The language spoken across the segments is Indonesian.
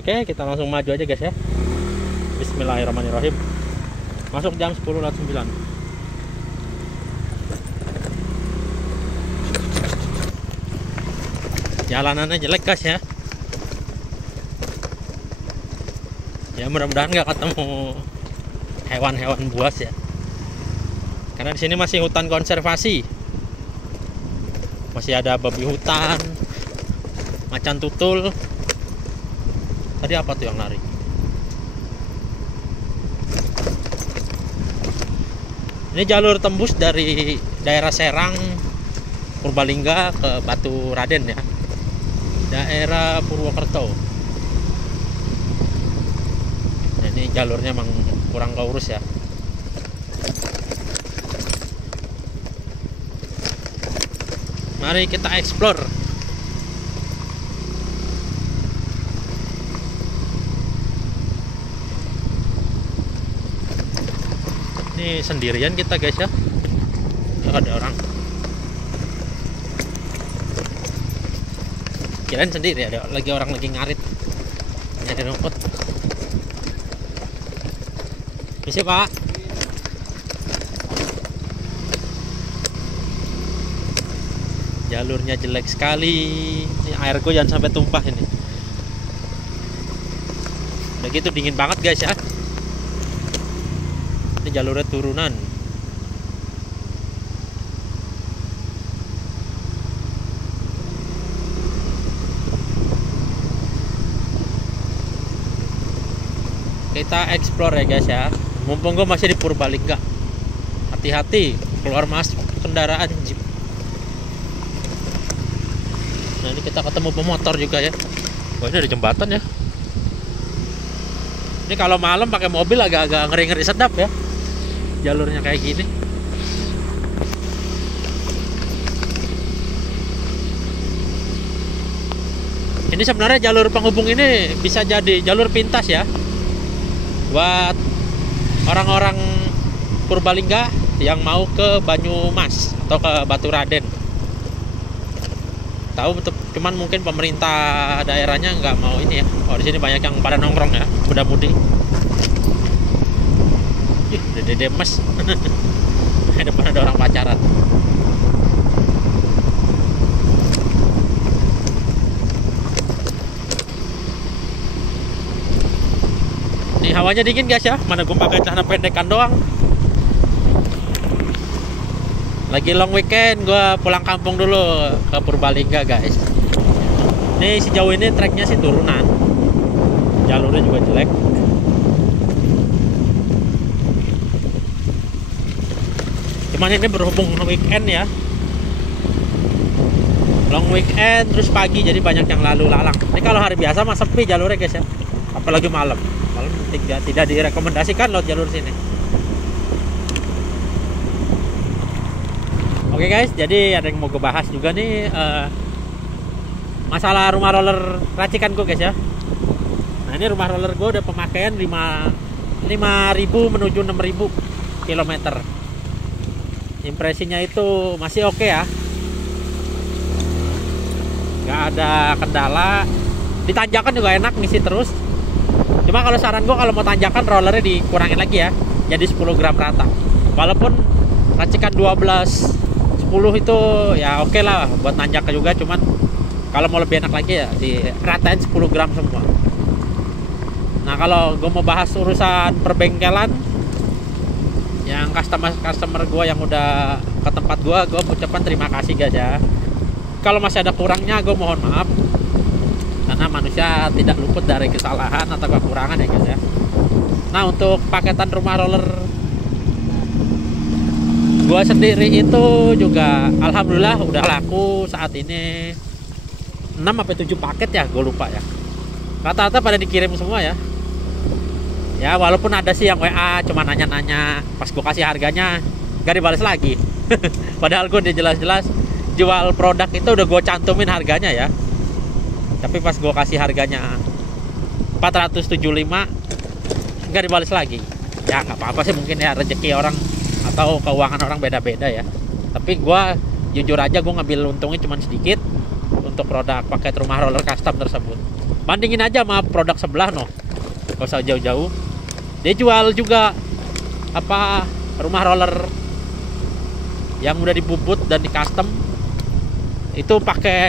Oke, kita langsung maju aja guys ya. Bismillahirrahmanirrahim. Masuk jam 10.09. Jalanannya jelek guys ya. Ya mudah-mudahan nggak ketemu hewan-hewan buas ya. Karena di sini masih hutan konservasi. Masih ada babi hutan, macan tutul. Tadi apa tuh yang lari? Ini jalur tembus dari daerah Serang, Purbalingga ke Batu Raden ya. Daerah Purwokerto. Nah, ini jalurnya emang kurang keurus ya. Mari kita explore. Ini sendirian kita guys ya. Nggak ada orang. Kirain sendiri, ada lagi orang lagi ngarit nyari rumput. Bisa pak. Jalurnya jelek sekali. Ini airku jangan sampai tumpah ini. Udah gitu dingin banget guys ya. Ini jalurnya turunan. Kita explore ya guys ya. Mumpung gue masih di Purbalingga. Hati-hati keluar masuk kendaraan jeep. Nah ini kita ketemu pemotor juga ya. Wah ini ada jembatan ya. Ini kalau malam pakai mobil agak-agak ngeri-ngeri sedap ya. Jalurnya kayak gini. Ini sebenarnya jalur penghubung ini bisa jadi jalur pintas ya. Buat orang-orang Purbalingga yang mau ke Banyumas atau ke Batu Raden. Tahu betul, cuman mungkin pemerintah daerahnya nggak mau ini ya. Oh di sini banyak yang pada nongkrong ya, muda-mudi. Ih, dede mes. Di depan ada orang pacaran. Ini hawanya dingin guys ya. Mana gue pakai celana pendekan doang. Lagi long weekend, gue pulang kampung dulu ke Purbalingga guys. Ini sejauh ini treknya sih turunan. Jalurnya juga jelek. Cuman ini berhubung weekend ya. Long weekend terus pagi jadi banyak yang lalu lalang. Ini kalau hari biasa mah sepi jalurnya guys ya. Apalagi malam. Malam tidak direkomendasikan loh jalur sini. Oke guys, jadi ada yang mau gue bahas juga nih masalah rumah roller racikan gue guys ya. Nah ini rumah roller gue udah pemakaian 5.000 menuju 6.000 km. Impresinya itu masih oke ya. Gak ada kendala. Di tanjakan juga enak ngisi terus. Cuma kalau saran gue kalau mau tanjakan rollernya dikurangin lagi ya. Jadi 10 gram rata. Walaupun racikan 10 itu ya oke lah buat nanjak juga, cuman kalau mau lebih enak lagi ya diratain 10 gram semua. Nah kalau gue mau bahas urusan perbengkelan yang customer gue yang udah ke tempat gue ucapkan terima kasih guys ya. Kalau masih ada kurangnya gue mohon maaf, karena manusia tidak luput dari kesalahan atau kekurangan ya guys ya. Nah untuk paketan rumah roller gua sendiri itu juga alhamdulillah udah laku saat ini 6 sampai 7 paket ya, gue lupa ya. Rata-rata pada dikirim semua ya. Ya walaupun ada sih yang WA cuma nanya-nanya, pas gue kasih harganya gak dibalas lagi. Padahal gue udah jelas-jelas jual produk itu udah gue cantumin harganya ya. Tapi pas gue kasih harganya 475 gak dibalas lagi. Ya nggak apa-apa sih, mungkin ya rezeki orang atau keuangan orang beda-beda ya. Tapi gue jujur aja gue ngambil untungnya cuma sedikit untuk produk paket rumah roller custom tersebut. Bandingin aja sama produk sebelah no, gak usah jauh-jauh. Dia jual juga apa rumah roller yang udah dibubut dan di custom. Itu pakai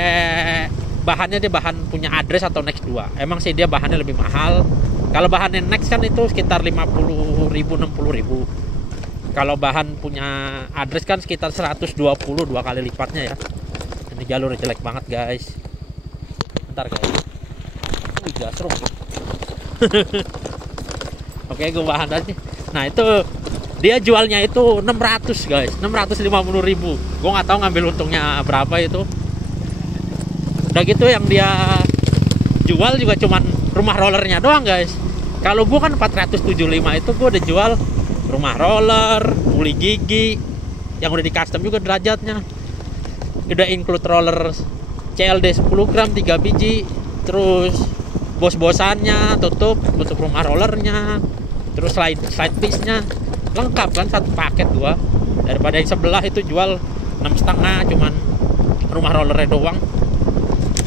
bahannya, dia bahan punya Address atau Next 2. Emang sih dia bahannya lebih mahal. Kalau bahannya Next kan itu sekitar 50.000 60.000. Kalau bahan punya Address kan sekitar 120, 2 kali lipatnya ya. Ini jalur jelek banget guys. Bentar guys. Gasrung. Oke, gue bahan aja. Nah itu dia jualnya itu 600 guys, 650.000. Gue nggak tahu ngambil untungnya berapa itu. Udah gitu yang dia jual juga cuman rumah rollernya doang guys. Kalau gue kan 475 itu gue udah jual rumah roller, uli gigi, yang udah di custom juga derajatnya. Udah include roller CLD 10 gram 3 biji, terus bos-bosannya, tutup rumah rollernya, terus slide piece-nya lengkap kan, satu paket gua. Daripada yang sebelah itu jual 6,5 cuman rumah rollernya doang.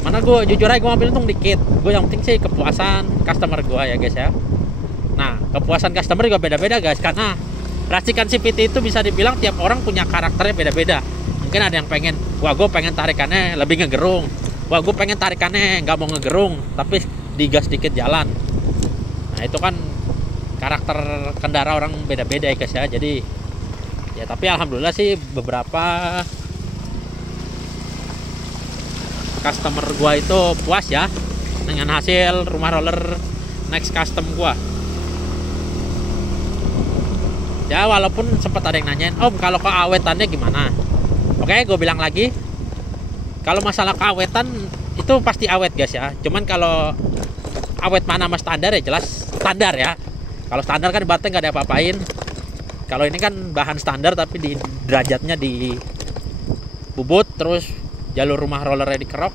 Mana gua jujur aja gua ambil untung dikit. Gua yang penting sih kepuasan customer gua ya guys ya. Nah, kepuasan customer juga beda-beda guys, karena racikan CVT itu bisa dibilang tiap orang punya karakternya beda-beda. Mungkin ada yang pengen, wah gua pengen tarikannya lebih ngegerung. Wah gua pengen tarikannya nggak mau ngegerung, tapi digas dikit jalan. Nah itu kan karakter kendara orang beda-beda ya guys ya. Jadi ya tapi alhamdulillah sih beberapa customer gua itu puas ya dengan hasil rumah roller Next custom gua. Ya walaupun sempat ada yang nanyain, Om kalau keawetannya gimana? Oke, gue bilang lagi, kalau masalah keawetan itu pasti awet guys ya. Cuman kalau awet mana sama standar ya jelas standar ya. Kalau standar kan ibaratnya nggak ada apa-apain. Kalau ini kan bahan standar tapi di derajatnya di bubut, terus jalur rumah rollernya dikerok.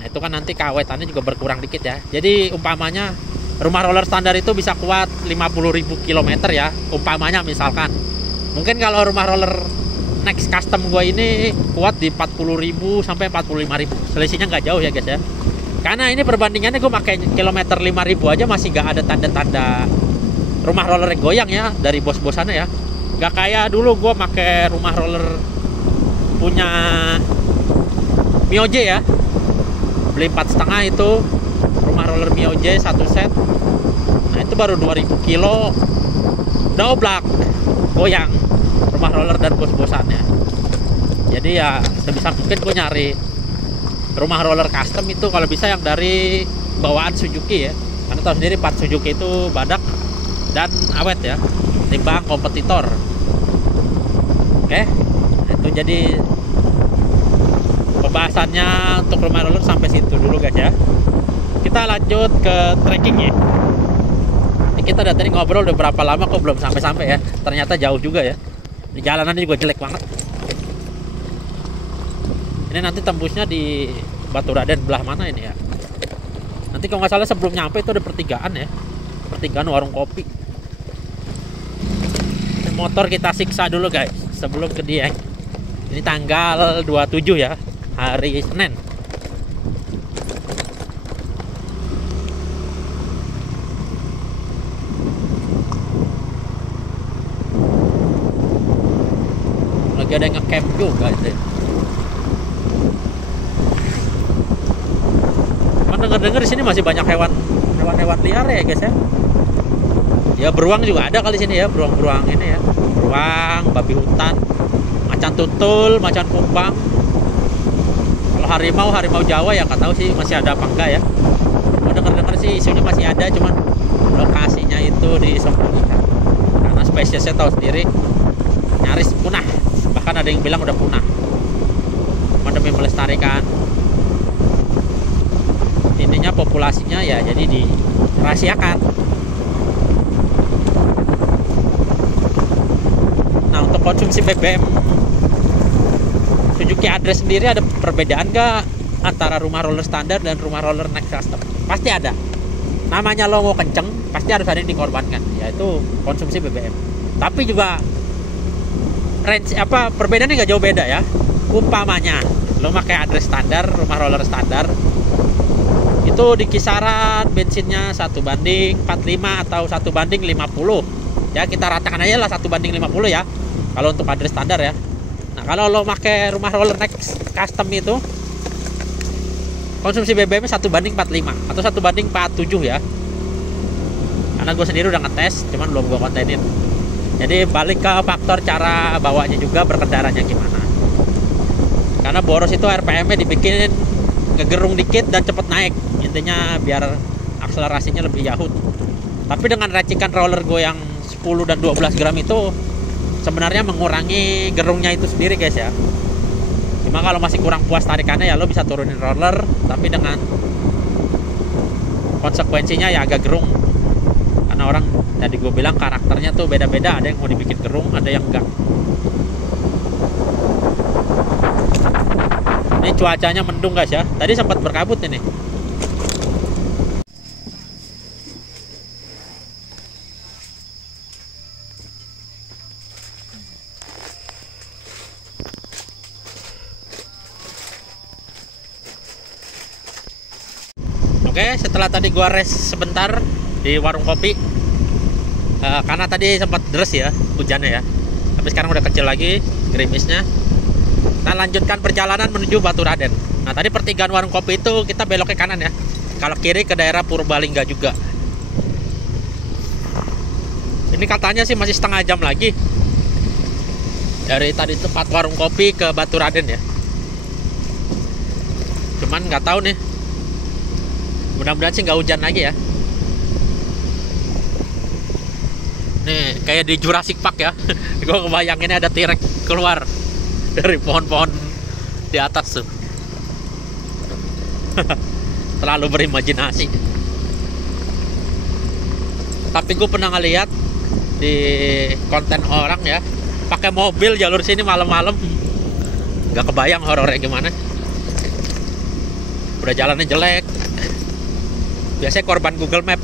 Nah itu kan nanti keawetannya juga berkurang dikit ya. Jadi umpamanya rumah roller standar itu bisa kuat 50.000 km ya. Umpamanya misalkan. Mungkin kalau rumah roller Next custom gue ini kuat di 40.000 sampai 45.000. Selisihnya nggak jauh ya guys ya. Karena ini perbandingannya gue pakai kilometer 5.000 aja masih nggak ada tanda-tanda rumah roller goyang ya dari bos-bosannya ya. Nggak kayak dulu gue pakai rumah roller punya Mio J ya. Beli 4,5 itu rumah roller Mio J satu set. Nah itu baru 2.000 kilo doublak goyang rumah roller dan bos-bosannya. Jadi ya sebisa mungkin gue nyari rumah roller custom itu kalau bisa yang dari bawaan Suzuki ya. Karena tahu sendiri part Suzuki itu badak dan awet ya, timbang kompetitor. Oke, itu jadi pembahasannya untuk rumah roller sampai situ dulu guys ya. Kita lanjut ke trekking ya. Ini kita dari tadi ngobrol udah berapa lama kok belum sampai-sampai ya. Ternyata jauh juga ya. Di jalanannya juga jelek banget. Ini nanti tembusnya di Batu Raden belah mana ini ya? Nanti kalau nggak salah sebelum nyampe itu ada pertigaan ya. Pertigaan warung kopi. Ini motor kita siksa dulu guys sebelum ke Dieng. Ini tanggal 27 ya, hari Senin. Lagi ada yang nge-camp juga gitu. Dengar-dengar di sini masih banyak hewan-hewan liar ya guys ya. Ya beruang juga ada kali sini ya, beruang-beruang ini ya. Beruang, babi hutan, macan tutul, macan kumbang. Kalau harimau Jawa ya nggak tahu sih masih ada apa enggak ya. Dengar-dengar sih isunya masih ada, cuman lokasinya itu disembunyikan. Karena spesiesnya tahu sendiri nyaris punah. Bahkan ada yang bilang udah punah. Cuma demi melestarikan ininya populasinya ya, jadi dirahasiakan. Nah untuk konsumsi BBM Suzuki Address sendiri ada perbedaan gak antara rumah roller standar dan rumah roller Next custom? Pasti ada. Namanya lo mau kenceng pasti harus ada yang dikorbankan, yaitu konsumsi BBM. Tapi juga range perbedaannya nggak jauh beda ya. Umpamanya lo pakai Address standar, rumah roller standar, itu di kisaran bensinnya 1:45 atau 1:50 ya, kita ratakan aja lah 1:50 ya kalau untuk address standar ya. Nah kalau lo pakai rumah roller next custom itu konsumsi BBM 1:45 atau 1:47 ya, karena gue sendiri udah ngetes cuman belum gue kontenin. Jadi balik ke faktor cara bawanya juga, berkendaranya gimana. Karena boros itu RPM-nya dibikin ngegerung dikit dan cepet naik, intinya biar akselerasinya lebih yahut. Tapi dengan racikan roller gue yang 10 dan 12 gram itu sebenarnya mengurangi gerungnya itu sendiri guys ya. Cuma kalau masih kurang puas tarikannya ya lo bisa turunin roller, tapi dengan konsekuensinya ya agak gerung. Karena orang tadi gue bilang karakternya tuh beda-beda, ada yang mau dibikin gerung, ada yang enggak. Ini cuacanya mendung guys ya, tadi sempat berkabut ini. Oke, setelah tadi gua rest sebentar di warung kopi, karena tadi sempat deres ya hujannya ya, tapi sekarang udah kecil lagi gerimisnya. Kita lanjutkan perjalanan menuju Baturaden. Nah tadi pertigaan warung kopi itu kita belok ke kanan ya, kalau kiri ke daerah Purbalingga juga. Ini katanya sih masih setengah jam lagi dari tadi tempat warung kopi ke Baturaden ya. Cuman nggak tahu nih, mudah-mudahan sih nggak hujan lagi ya. Nih kayak di Jurassic Park ya. Gue ngebayanginnya ada T-Rex keluar dari pohon-pohon di atas tuh. Terlalu berimajinasi. Tapi gue pernah ngeliat di konten orang ya, pakai mobil jalur sini malam-malam. Gak kebayang horornya gimana. Udah jalannya jelek, biasanya korban Google Map.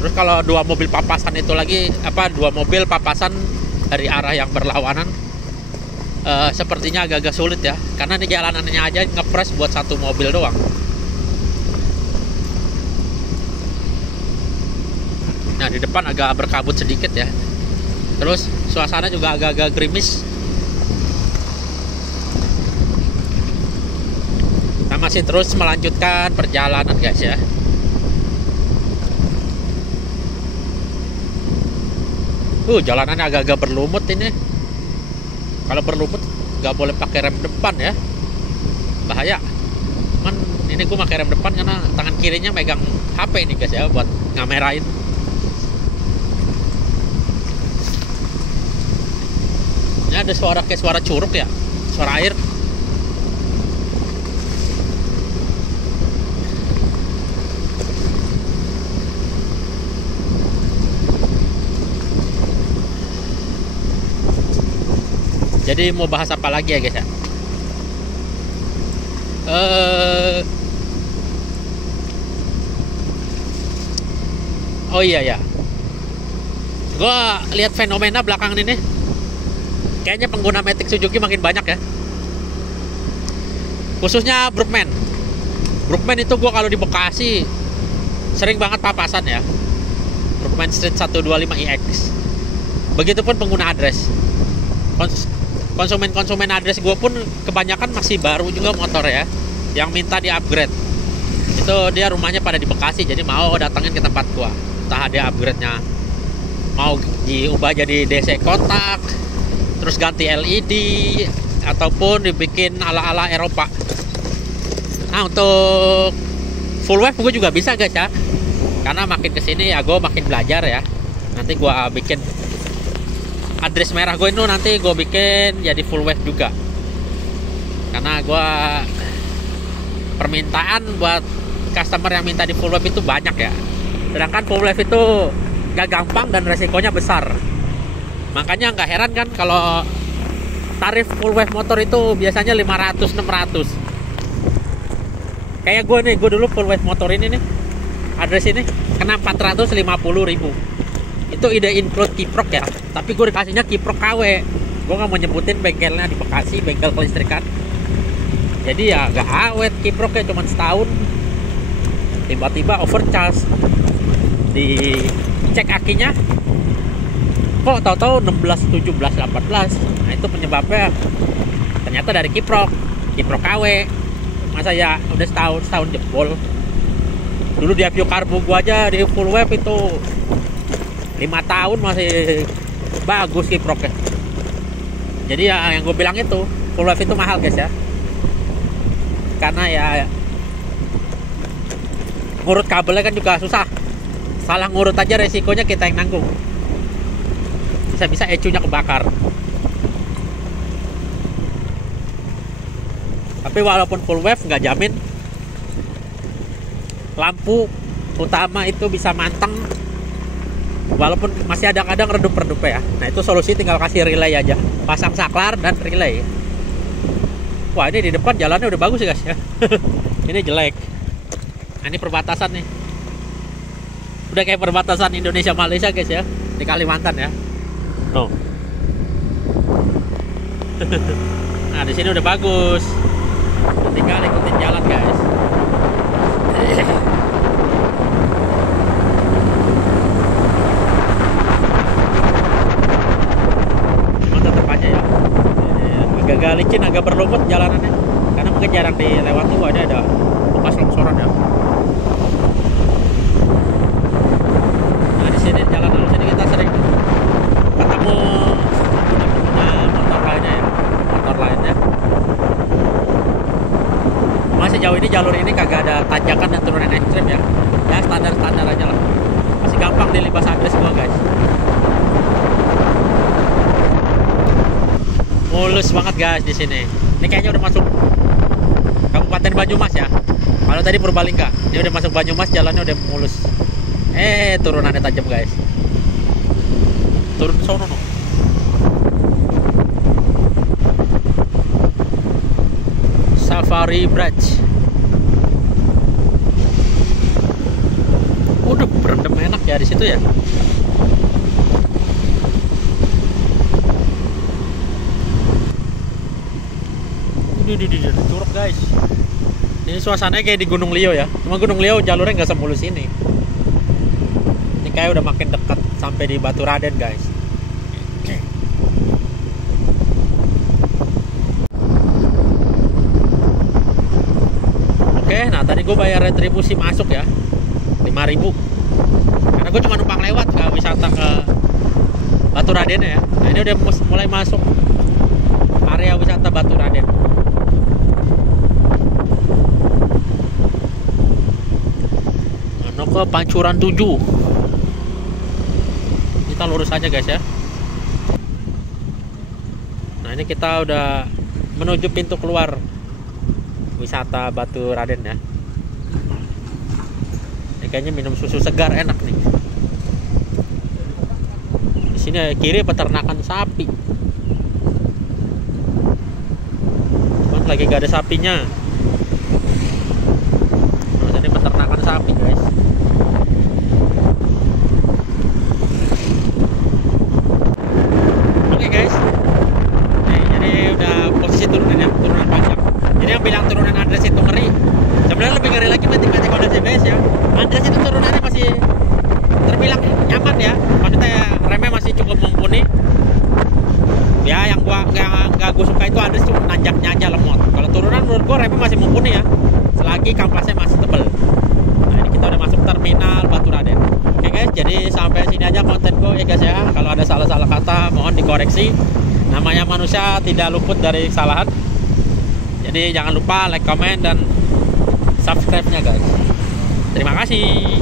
Terus kalau dua mobil papasan itu lagi, dua mobil papasan dari arah yang berlawanan, sepertinya agak-agak sulit ya, karena ini jalanannya aja ngepres buat satu mobil doang. Nah di depan agak berkabut sedikit ya, terus suasana juga agak-agak gerimis. Kita masih terus melanjutkan perjalanan guys ya. Jalanannya agak-agak berlumut ini. Kalau berlumut nggak boleh pakai rem depan ya, bahaya. Cuman ini gue pakai rem depan karena tangan kirinya megang HP nih guys ya, buat ngamerain. Ini ada suara kayak suara curug ya, suara air. Jadi mau bahas apa lagi ya guys ya? Oh iya ya, gue lihat fenomena belakangan ini, kayaknya pengguna Matic Suzuki makin banyak ya. Khususnya Brookman. Brookman itu gue kalau di Bekasi sering banget papasan ya. Brookman Street 125iX. Begitupun pengguna address. Konsumen address gue pun kebanyakan masih baru juga motor ya, yang minta di upgrade. Itu dia rumahnya pada di Bekasi, jadi mau datangin ke tempat gue. Entah dia upgrade-nya mau diubah jadi DC kotak, terus ganti LED, ataupun dibikin ala-ala Eropa. Nah untuk full wave gue juga bisa guys ya, karena makin kesini ya gue makin belajar ya. Nanti gue bikin address merah gue itu, nanti gue bikin jadi full wave juga, karena gue permintaan buat customer yang minta di full wave itu banyak ya. Sedangkan full wave itu gak gampang dan resikonya besar. Makanya nggak heran kan kalau tarif full wave motor itu biasanya 500-600. Kayak gue nih, gue dulu full wave motor ini nih, address ini kena 450.000. Itu ide include kiprok ya, tapi gue dikasihnya kiprok KW. Gue nggak mau nyebutin bengkelnya di Bekasi, bengkel kelistrikan. Jadi ya nggak awet kiproknya, cuma setahun. tiba-tiba overcharge, dicek akinya kok tahu-tahu 16, 17, 18. Nah itu penyebabnya ternyata dari kiprok KW. Masa ya udah setahun jebol. Dulu di Avio Karbo gua aja di full wave itu 5 tahun masih bagus kiproknya. Jadi ya yang gue bilang itu full wave itu mahal guys ya, karena ya ngurut kabelnya kan juga susah. Salah ngurut aja resikonya kita yang nanggung. Bisa-bisa ecunya kebakar. Tapi walaupun full wave nggak jamin lampu utama itu bisa manteng, walaupun masih ada kadang redup-redup ya. Nah itu solusi tinggal kasih relay aja, pasang saklar dan relay. Wah ini di depan jalannya udah bagus ya guys ya. Ini jelek. Nah, ini perbatasan nih, udah kayak perbatasan Indonesia Malaysia guys ya, di Kalimantan ya. Tuh. Nah di sini udah bagus, tinggal ikutin jalan guys. Cuman tetap aja ya, agak licin, agak berlumut jalanannya, karena mungkin jarang dilewati. Ada bekas longsoran ya. Nah di sini jalan halus ini kita sering ketemu pengguna motor lainnya. Masih jauh ini jalur ini kagak ada tanjakan dan turunan ekstrim ya. Ya standar-standar aja lah. Masih gampang dilibas adres gua guys. Mulus banget guys di sini. Ini kayaknya udah masuk Kabupaten Banyumas ya. Kalau tadi Purbalingga, ini udah masuk Banyumas, jalannya udah mulus. Turunannya tajam guys. Turun sono no. Safari Bridge. Udah berendam enak ya di situ ya. Curug guys. Ini suasananya kayak di Gunung Lio ya. Cuma Gunung Lio jalurnya nggak semulus ini. Ini kayak udah makin dekat sampai di Baturaden guys. Oke, nah tadi gue bayar retribusi masuk ya 5.000. Karena gue cuma numpang lewat ke wisata ke Baturaden ya. Nah ini udah mulai masuk area wisata Baturaden. Ke Pancuran 7. Kita lurus aja guys ya. Nah ini kita udah menuju pintu keluar wisata Baturaden ya. Ini kayaknya minum susu segar enak nih. Di sini kiri peternakan sapi. Cuman lagi gak ada sapinya. Nah, ini peternakan sapi guys. Guys, nih, jadi udah posisi turunan panjang. Jadi yang bilang turunan Andres itu ngeri, sebenarnya lebih ngeri lagi metik-metik Honda CBS ya. Andres itu turunannya masih terbilang nyaman ya, maksudnya remnya masih cukup mumpuni. Ya yang nggak gue suka itu Andres cuma nanjaknya aja lemot. Kalau turunan menurut gue remnya masih mumpuni ya, selagi kampasnya masih tebel. Nah ini kita udah masuk terminal Baturaden. Oke guys, jadi sampai sini aja konten gue ya guys ya. Kalau ada salah-salah kata mohon dikoreksi. Namanya manusia tidak luput dari kesalahan. Jadi jangan lupa like, comment, dan subscribe-nya guys. Terima kasih.